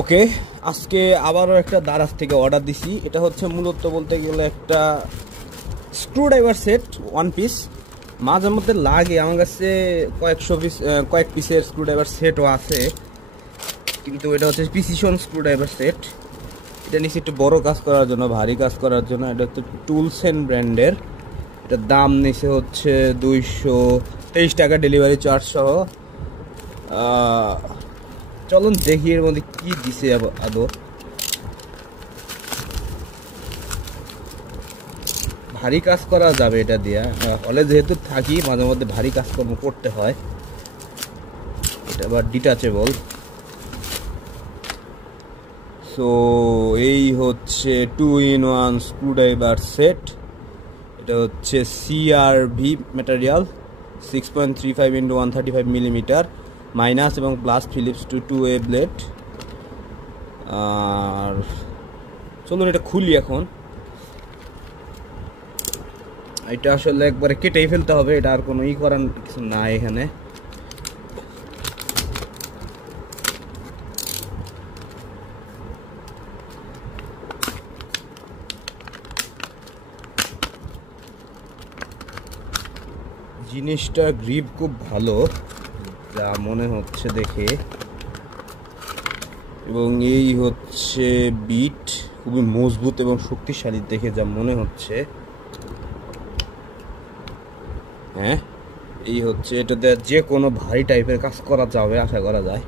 ওকে, আজকে আবারও একটা দারাজ থেকে অর্ডার দিছি। এটা হচ্ছে মূলত বলতে গেলে একটা স্ক্রুড্রাইভার সেট, ওয়ান পিস। মাঝে মধ্যে লাগে আমার কাছে কয়েক পিসের স্ক্রুড্রাইভার সেটও আছে, কিন্তু এটা হচ্ছে প্রিসিশন স্ক্রুড্রাইভার সেট। এটা নিচে একটু বড় কাজ করার জন্য, ভারী কাজ করার জন্য। এটা হচ্ছে টুলসেন ব্র্যান্ডের। এটার দাম নিচে হচ্ছে 223 টাকা ডেলিভারি চার্জ সহ। চলুন দেখি এর মধ্যে কি দিছে আদৌ। ভারী কাজ করা যাবে এটা দিয়া, হলে যেহেতু থাকি মাঝে মধ্যে ভারী কাজকর্ম করতে হয়। এটা আবার ডিটাচেবল। সো এই হচ্ছে 2-in-1 স্ক্রুড্রাইভার সেট। এটা হচ্ছে CRV material, 6.35x135 millimetre, minus এবং প্লাস ফিলিপস 2A ব্লেড। আর চলুন এটা খুলি এখন। এটা আসলে একবারে কেটেই ফেলতে হবে, এটা আর কোনো করার কিছু না এখানে। জিনিসটা গ্রিপ খুব ভালো যা মনে হচ্ছে দেখে, এবং এই হচ্ছে বিট খুবই মজবুত এবং শক্তিশালী দেখে যা মনে হচ্ছে। হ্যাঁ, এই হচ্ছে এটাতে যে কোনো ভারী টাইপের কাজ করা যাবে আশা করা যায়।